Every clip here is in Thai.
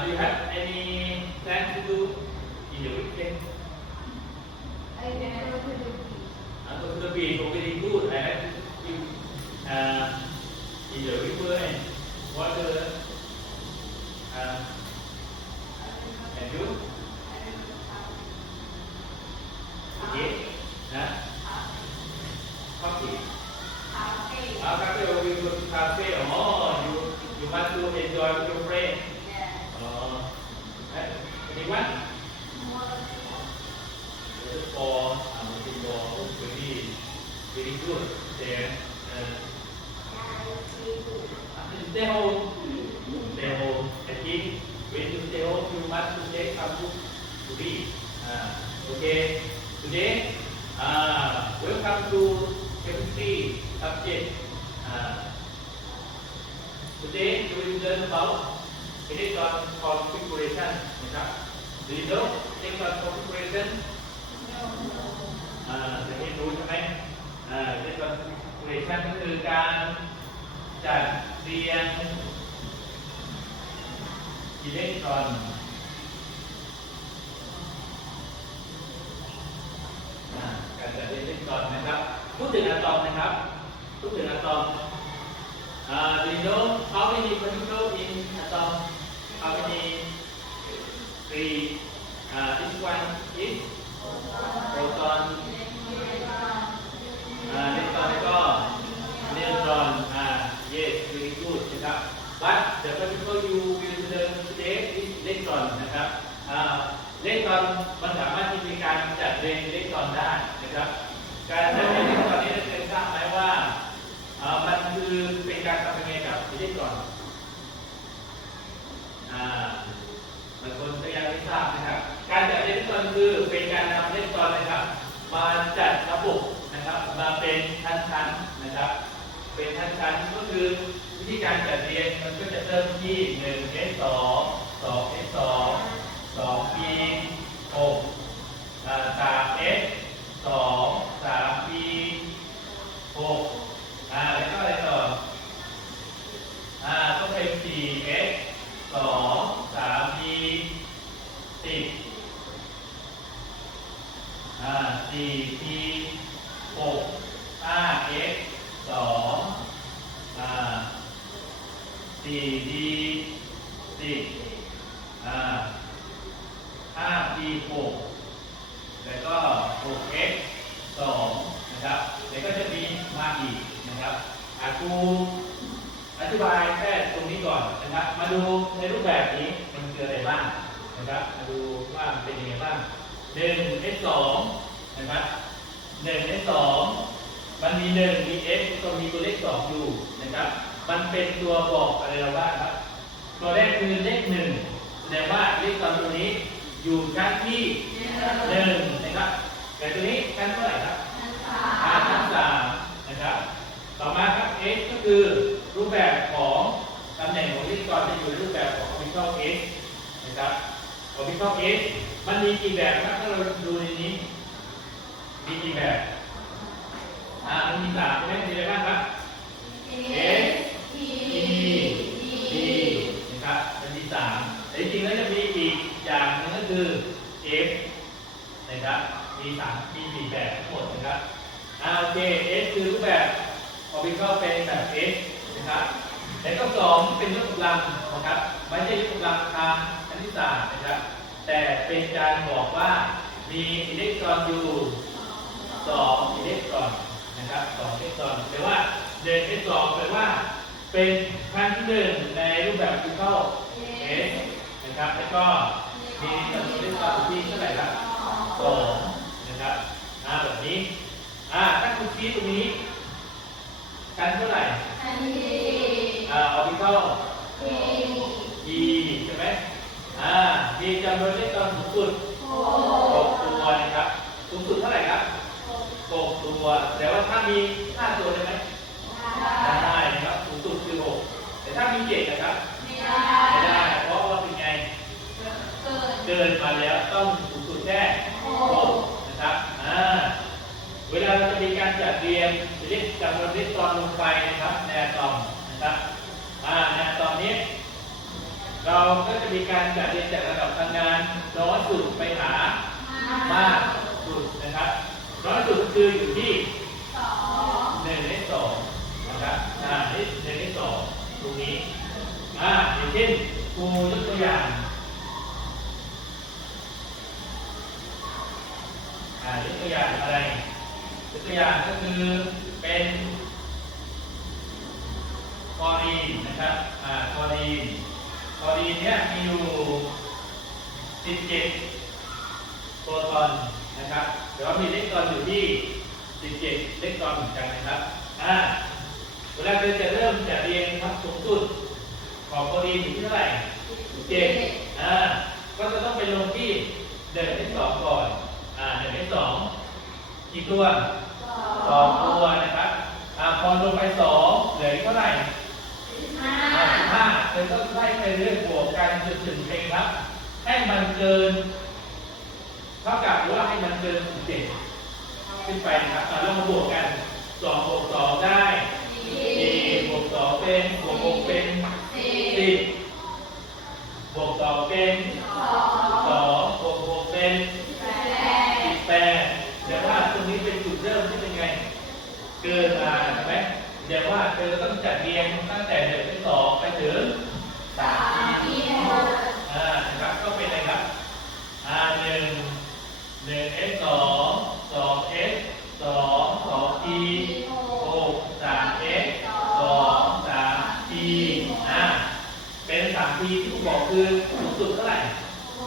Uh, do you have any plan to do in the weekend? Uh, go to the beach. Oh, very good. I have to uh, in the river and water. Uh, and you? Okay. Huh? Coffee. Ah, cafe. Oh, you go to cafe. Oh, you you want to enjoy with your friend. Oh. Uh, anyone? Or uh, more very very good there. Uh, stay home. Stay home. I think when you stay home, you must to take some book to read. Uh, okay. Today, uh, welcome to chemistry subject. Uh, today, you will learn about electron configuration. นะครับ Do you know electron configuration? อ่าจะเห็นรู้ใช่ไหมอ่า electron configuration ก็คือการจัดเรียงอิเล็กตรอนอ่าการจัดเรียงอิเล็กตรอนนะครับพูดถึงอะตอมนะครับพูดถึงอะตอมอ่า do you know how many particles in atom how many three uh, this one is proton อ่า next one ก็ neutron อ่า yes very good นะครับ but the particle you will learn today is electron นะครับอ่า electron มันสามารถที่มีการจัดเรียงเล็กตรอนได้นะครับการจัดเรียงอิเล็กตรอนนี้นักเรียนทราบไหมว่าอ่ามันคือเป็นการทำยังไงกับเล็กตรอนอ่าบางคนก็ยังไม่ทราบนะครับ การจัดอิเล็กตรอนคือเป็นการนำอิเล็กตรอนนะครับ มาจัดระบบนะครับมาเป็นชั้นๆนะครับ เป็นชั้นๆก็คือวิธีการจัดเรียงมันก็จะเริ่มที่1 s 2 2 s 2 2 p 6อ่า3 s 2 3 p 6อ่าแล้วก็อะไรต่อ อ่าก็เป็น 4x 2 3 b 10อ่า 4p 6 5x 2อ่า 4d 10อ่า 5p 6แล้วก็ 6x 2นะครับ แล้วก็จะมีมาอีกนะครับอาครู อธิบายแค่ตรงนี้ก่อนนะครับ มาดูในรูปแบบนี้มันคืออะไรบ้างนะครับ มาดูว่ามันเป็นยังไงบ้าง หนึ่ง s สองนะครับหนึ่ง s สองมันมีหนึ่งมี s ก็มีตัวเลขสองอยู่นะครับ มันเป็นตัวบอกอะไรเราบ้างครับ ตัวแรกคือเลขหนึ่งแสดงว่าเลขตอนตัวนี้อยู่ชั้นที่หนึ่งนะครับแต่ตัวนี้ชั้นเท่าไหร่ครับอาชั้นสามนะครับ ต่อมาครับ x ก็คือรูปแบบของตำแหน่งของอิเล็กตรอนจะอยู่ในรูปแบบของ orbital x นะครับ orbital x มันมีกี่แบบครับถ้าเราดูในนี้ มีกี่แบบ อ่ามันมีสามใช่ไหมมีอะไรบ้างครับ S P D นะครับมันมีสามแต่จริงๆแล้วจะมีอีกอย่างหนึงก็คือ F นะครับมีสามมีสี่แบบทั้งหมดนะครับอ่าโอเค S คือรูปแบบ orbital เป็นแบบ S นะครับแล้วก็สองเป็นยกกำลังนะครับไม่ใช่ยกกำลังทางค ณิตศาสตร์นะครับ แต่เป็นการบอกว่ามีอิเล็กตรอนอยู่สองอิเล็กตรอนนะครับสองอิเล็กตรอนแปลว่าเดิน S สองแปลว่า เป็นครั้งที่หนึ่งในรูปแบบ orbital S นะครับ แล้วก็มีจำนวนอิเล็กตรอนอยู่ที่เท่าไหร่ครับสองนะครับอ่าแบบนี้อ่าถ้าคุณชี้ตรงนี้กันเท่าไหร่อ่า orbital e ใช่ไหม อ่ามีจำนวนเล็กตอนสูงสุดหกตัวนะครับ สูงสุดเท่าไหร่ครับหกตัว แต่ว่าถ้ามีห้าตัวได้ไหมได้นะครับ สูงสุดคือหกแต่ถ้ามีเจ็ดนะครับ ไม่ได้เพราะว่าเป็นไง เกินมาแล้วต้องสูงสุดแค่หกนะครับ อ่า เวลาเราจะมีการจัดเรียงจะเรียกจำนวนลิตรตอนลงไปนะครับในอะตอมนะครับ อ่าในอะตอมนี้ เราก็จะมีการจัดเรียงจากระดับพลังงานน้อยสุดไปหามากสุดนะครับน้อยสุดคืออยู่ที่หนึ่งในสองนะครับอ่าหนึ่งในสองตรงนี้อ่าอย่างเช่นครูยกตัวอย่างอ่ายกตัวอย่างอะไรยกตัวอย่างก็คือเป็นคอรีนนะครับอ่าคอรีน คลอรีนเนี่ยมีอยู่ 17 โปรตอนนะครับแต่ว่ามีอิเล็กตรอนอยู่ที่ 17 อิเล็กตรอนเหมือนกันนะครับอ่าเวลาเราจะเริ่มจะเรียงครับสูงสุดของคลอรีนอยู่ที่เท่าไหร่เจ็ดอ่า ก็จะต้องไปลงที่เดินที่สองก่อน อ่าเดินที่สองกี่ตัวสองตัวนะครับ อ่าพอลงไปสองเหลืออีกเท่าไหร่อ่าห้า เธอก็ไล่ไปเรื่อยบวกกันจนถึงเองครับให้มันเกินเท่ากับหรือว่าให้มันเกินสิบเจ็ดขึ้นไปนะครับอ่าเรามาบวกกันสองบวกสองได้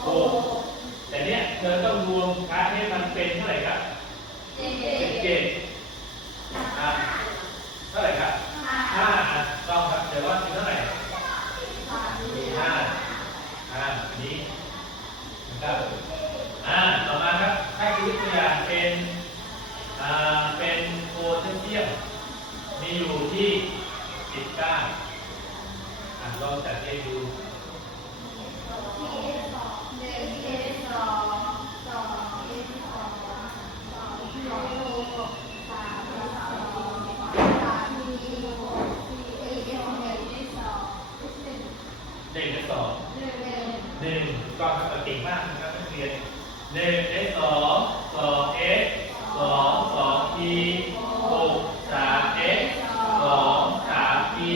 หกแต่เนี้ยเธอต้องรวมค่าให้มันเป็นเท่าไหร่ครับเป็นเกณฑ์อ่าเท่าไหร่ครับห้าต้องครับเดี๋ยวว่าเป็นเท่าไหร่ห้าอ่านนี้นะครับอ่าต่อมาครับให้ดูตัวอย่างเป็นอ่าเป็นโพแทสเซียมมีอยู่ที่19อ่าลองจัดให้ดูเด็กที่สองหนึ่งก็ทำเก่งมากนะครับนักเรียนหนึ่งเอสสองสองเอสสองสองทีหกสามเอสสองสามที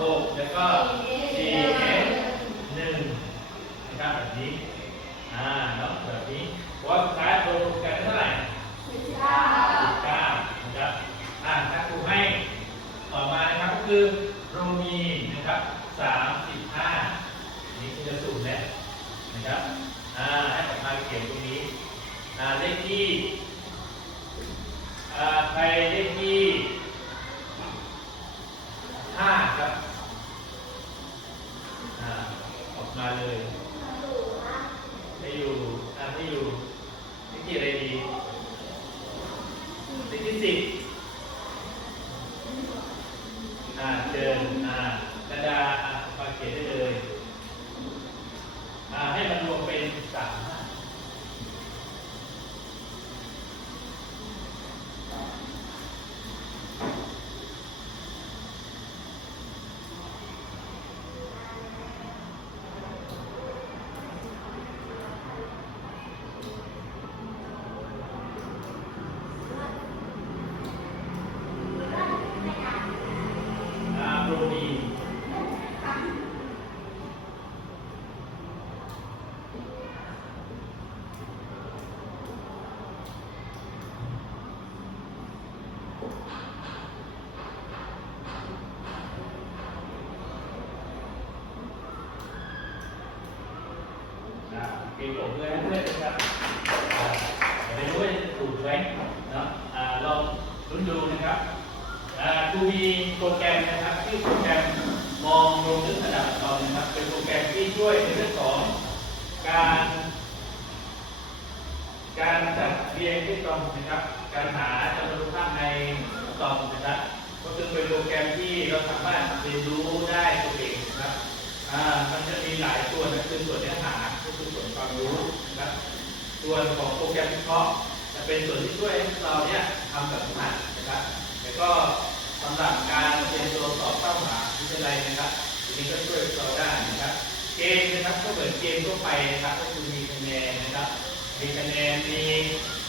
หกแล้วก็สี่เอสหนึ่งนะครับแบบนี้ แบบนี้ว่าสุดท้ายรวมกันเท่าไหร่สิบเก้านะครับอ่าถ้าครูให้ต่อมานะครับก็คือโรมีนนะครับสามสิบห้านี่คือจะสูตรแล้วนะครับอ่าให้ออกมาเขียนตรงนี้อ่าเลขที่อ่าใครเลขที่ห้าครับอ่าออกมาเลยไม่อยู่ อ่าไม่อยู่เลข ที่อะไรดีเลขที่สิบอ่าเดินอ่ากระดาษอะมาเขียนได้เลย อ่าให้มันรวมเป็นสามห้าโรมี อ่าเก็บผมเลยเพื่อนะครับอ่าไม่รู้ว่าจะถูกไหมเนาะอ่าลองลุ้นดูนะครับกูมีโปรแกรมนะครับที่โปรแกรมมองลงลึกระดับตอนนะครับ เป็นโปรแกรมที่ช่วยในเรื่องของการ การจัดเรียงที่ตรงนะครับ การหาจำนวนรูปภาพในตองนะครับก็คือเป็นโปรแกรมที่เราสามารถเรียนรู้ได้ตัวเองนะครับอ่ามันจะมีหลายส่วนนะคือส่วนเนื้อหา ก็คือส่วนความรู้นะครับส่วนของโปรแกรมวิเคราะห์จะเป็นส่วนที่ช่วยให้เราเนี่ยทำแบบหัดนะครับแล้วก็สำหรับการเรียมตัวสอบเข้ามหาวิทยาลัยนะครับทีนี้ก็ช่วยเราได้นะครับเกมนะครับก็เหมือนเกมทั่วไปนะครับก็คือมีคะแนนนะครับ มีคะแนนมี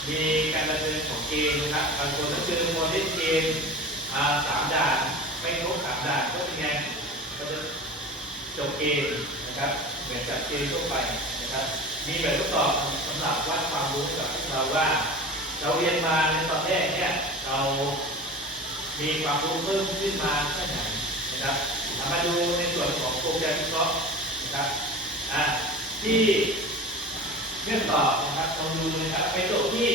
มีการดำเนินของเกมนะครับบางคนก็คือโมเดลเกมสามด่านไม่ครบสามด่านก็เป็นไงก็จะจบเกมนะครับเหมือนกับเกมทั่วไป ครับมีแบบทดสอบสำหรับวัดความรู้กับเราว่า เราเรียนมาในตอนแรกเนี่ยเรามีความรู้เพิ่มขึ้นมาแค่ไหนนะครับเอามาดูในส่วนของโปรแกรมวิเคราะห์นะครับอ่าที่เรื่องตอบนะครับลองดูนะครับไปจบที่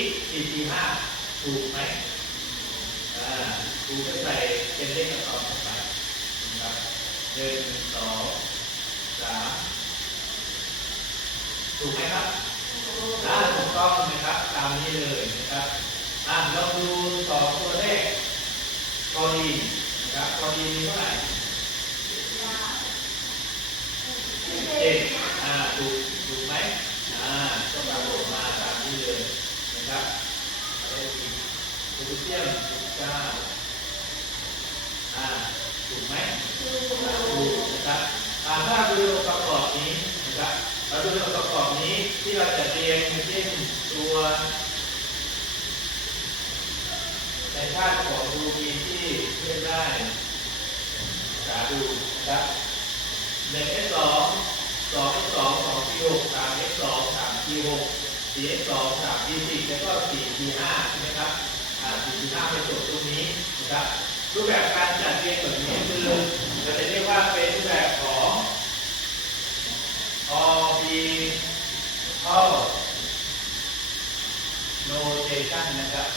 4 4 5 ถูกไหมอ่าถูกก็ใส่เป็นเลขตอบเข้าไปนะครับหนึ่งสองสาม ถูกไหมครับอ่าถูกต้องนะครับ ตามนี้เลยนะครับอ่าเราดูสอตัวเลขกรณีนะครับกรณีมีเท่าไหร่เจ็ดอ่าถูกถูกไหมอ่าก็ปรากฏมาตามนี้เลยนะครับอะไรอีกโพแทสเซียมเก้าอ่าถูกไหมถูกนะครับอ่าถ้าดูประกอบนี้นะครับ เราดูองค์ประกอบนี้ที่เราจะเรียนเช่นตัวในชาติของรูมีที่เรียกได้สาดูนะครับหนึ่ง x สองสอง x สองสอง t หกสาม x สองสาม t หกสี่ x สองสาม t สิบแล้วก็สี่ t ห้าใช่ไหมครับสี่ t ห้าเป็นตัวตรงนี้นะครับรูปแบบการจัดเรียงแบบนี้คือเราจะเรียกว่าเป็นรูปแบบของ notation นะครับ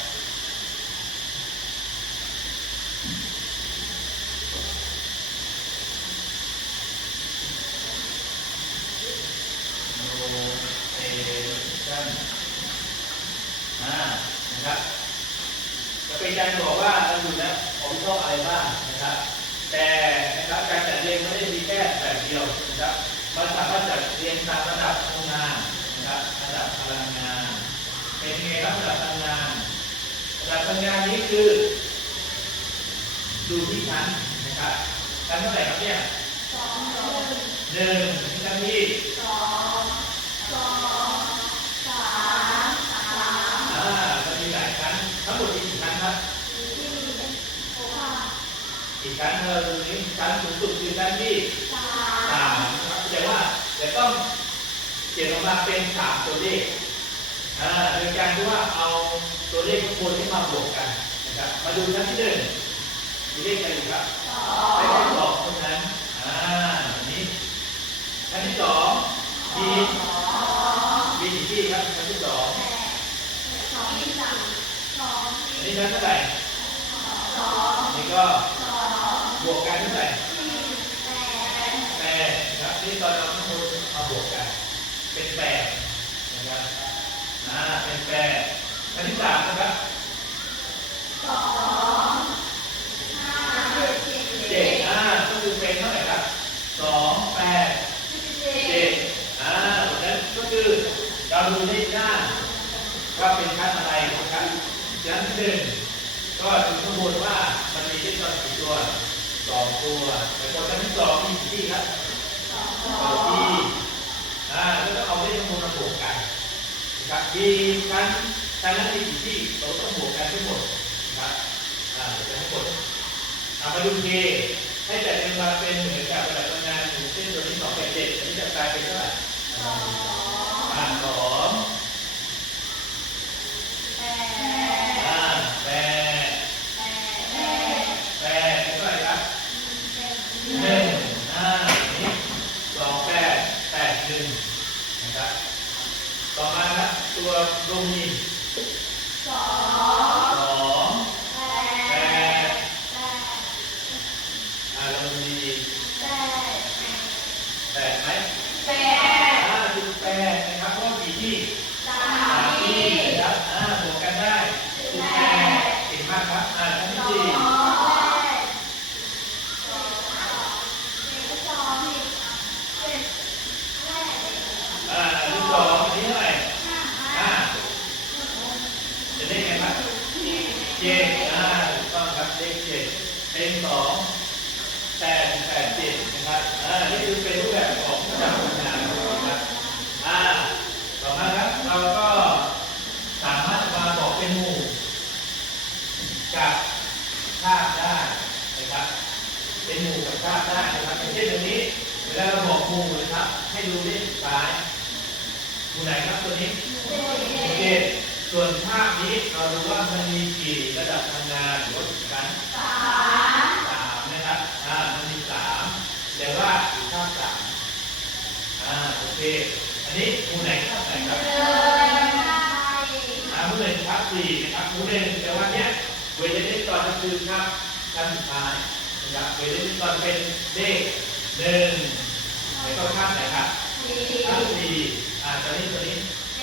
ระดับพลังานนี้คือ ดูที่ชั้นนะครับชั้นเท่าไหร่ครับเนี่ยสองหนึ่งชั้นที่สอ่ามันมีหลายชั้นทั้งหมดมีกี่ชั้นครับอีกชั้นเราดูนี้ชั้นสูงสุดคือชั้นที่สามนะครับแสดงว่าจะต้องเขียนออกมาเป็นสามตัวเลขอ่าโดยการที่ว่าเอา ตัวเลขข้างบนที่มาบวกกันนะครับ มาดูชั้นที่หนึ่งมีเลขอะไรอยู่ครับเลขสองเท่านั้นอ่านี้ชั้นที่สองมีมีกี่ที่ครับชั้นที่สองอันนี้ชั้นเท่าไหร่อันนี้ก็บวกกันเท่าไหร่แปดครับนี่ตอนเราทั้งหมดมาบวกกัน เป็นแปดนะครับอ่าเป็นแปด อันที่สามนะครับสองห้าเจ็ดอ่าก็คือเป็นเท่าไหร่ครับสองแปดเจ็ดอ่าเพราะฉะนั้นก็คือเราดูเลขหน้าว่าเป็นชั้นอะไรนะครับชั้นที่หนึ่งก็ถึงข้างบนว่ามันมีเลขตัวกี่ตัวสองตัวแต่พอชั้นที่สองมีกี่ครับต่อที่อ่าแล้วก็เอาเลขทั้งหมดมาบวกกันนะครับมีชั้น ชั้นนั้นมีกี่ที่เราต้องบวกกันทั้งหมดนะครับเดี๋ยวจะทั้งหมดอ่ามาดูเคให้จัดเป็นมาเป็นเหมือนกับระดับพลังงานอย่างเช่นตัวนี้สองแปดเจ็ดอันนี้จะกลายเป็นเท่าไหร่อ่าสองอ่าแปดแปดเป็นเท่าไหร่ครับหนึ่งห้าสองแปดแปดหนึ่งนะครับต่อมาครับตัวโรมีส องแปดอ่าโรมีแปดไหมอ่าคือแปดนะครับเพราะว่ากี่ที่ เจ็ดอ่าถูกต้องครับเลขเจ็ดเป็นสองแปดแปดเจ็ดนะครับอ่านี่คือเป็นรูปแบบของจับปัญหานะครับอ่าต่อมาครับเราก็สามารถมาบอกเป็นหมู่กับภาพได้นะครับ เป็นหมู่กับภาพได้นะครับอย่างเช่นตรงนี้เวลาเราบอกหมู่นะครับ ให้ดูเลขซ้ายหมู่ไหนครับตัวนี้โอเค ส่วนภาพนี้เราดูว่ามันมีกี่ระดับทำงานหรือว่ากี่ชั้นสามสามนะครับอ่ามันมีสามแต่ว่าอยู่ภาพสามอ่าโอเคอันนี้หมู่ไหนภาพไหนครับเดินได้อ่าหมู่หนึ่งภาพสี่นะครับหมู่หนึ่งแต่ว่าเนี้ยเวลาเล่นตอนก็คือภาพชั้นสุดท้ายนะครับเวลาเล่นตอนเป็นเลขหนึ่งแล้วก็ภาพไหนครับสี่ภาพสี่อ่าตอนนี้ตัวนี้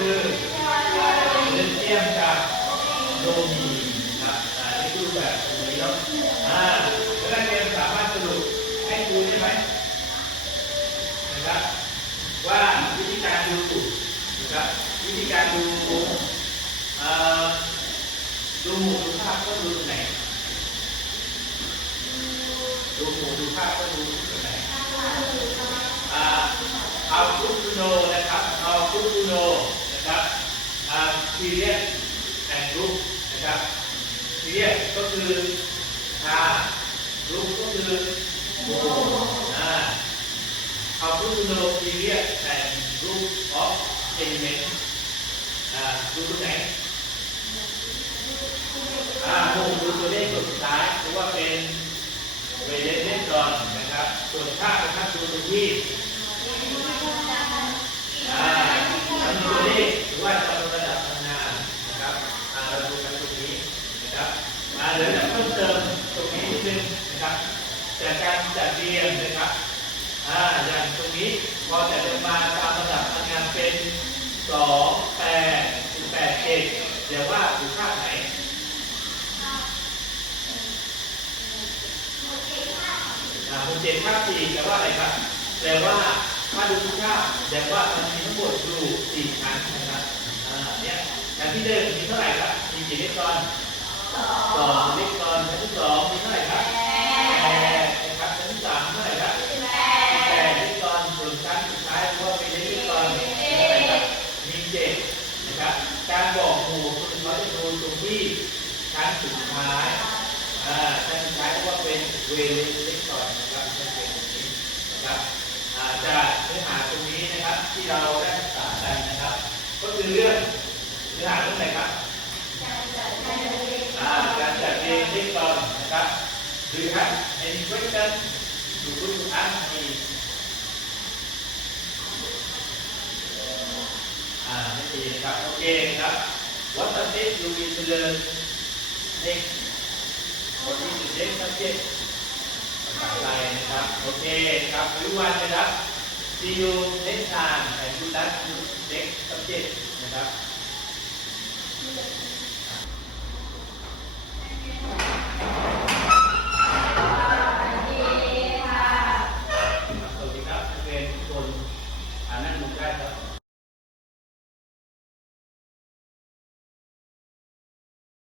คือโพแทสเซียมกับโบรมีนครับอ่านี่คือแบบตรงนี้เนาะอ่าแล้วนักเรียนสามารถสรุปให้ครูได้ไหมนะครับว่าวิธีการดูนะครับวิธีการดูเอ่อดูหมู่ดูภาพก็ดูตรงไหนดูหมู่ดูภาพก็ดูตรงไหนอ่าเอาคุตุโนนะครับเอาคุตุโน ซีเรียสแอนด์ลุกนะครับซีเรียสก็คือทาลุกก็คือโบอ่าเอาพูดโนซีเรียสแอนด์ลุกออฟเอลิเมนต์อ่าดูตรงไหนอ่าคงดูตัวเลขสุดท้ายเพราะว่าเป็นเวเลนเรตตดอนนะครับ ส่วนค่าเป็นค่าตัวที่อ่ามันมีตัวเลขหรือว่าจำนวนระดับทำงานนะครับอ่าเราดูกันตรงนี้นะครับอ่าเดี๋ยวจะเพิ่มเติมตรงนี้นิดนึงนะครับจากการจัดเรียงนะครับ อ่าอย่างตรงนี้พอจะเดินมาตามระดับพลังงานเป็นสองแปดถึงแปดเจ็ดเดี๋ยวว่าอยู่ภาคไหนอ่าหมู่เจ็ดภาคสี่แปลว่าอะไรครับแปลว่าถ้าดูทุกภาคแปลว่ามันมีทั้งหมดอยู่สี่ชั้นนะครับอ่าเนี่ยชั้นที่หนึ่งมีเท่าไหร่ครับมีกี่เลขตอนสองเลขตอนชั้นที่สองมีเท่าไหร่ครับแปดนะครับชั้นที่สามมีเท่าไหร่ครับ แต่เลขกรส่วนชั้นสุดท้ายเพราะว่าเป็นเลขกรมีเจ็ดนะครับ การบอกหมู่คุณเขาจะดูตรงที่ชั้น สุดท้ายอ่าชั้นสุดท้เพราะว่าเป็นเวลเลขกรนะครับจะเป็นตรงนี้นะครับอาจากเนื้อหาตรงนี้นะครับที่เราได้ศึกษากันนะครับ ก็คือเรื่องเนื้อหาเรื่องอะไรครับอ่าการจัดเรียงเลขกรนะครับหรือครับ any question you could ask me อ่าไม่มีนะครับโอเคครับ What subject you will learn เด็กคนที่ติดเด็กมาเจ็ดภาษไทยนะครับ โอเคครับทุกวันนะครับ see you next time and good luck next นะครับ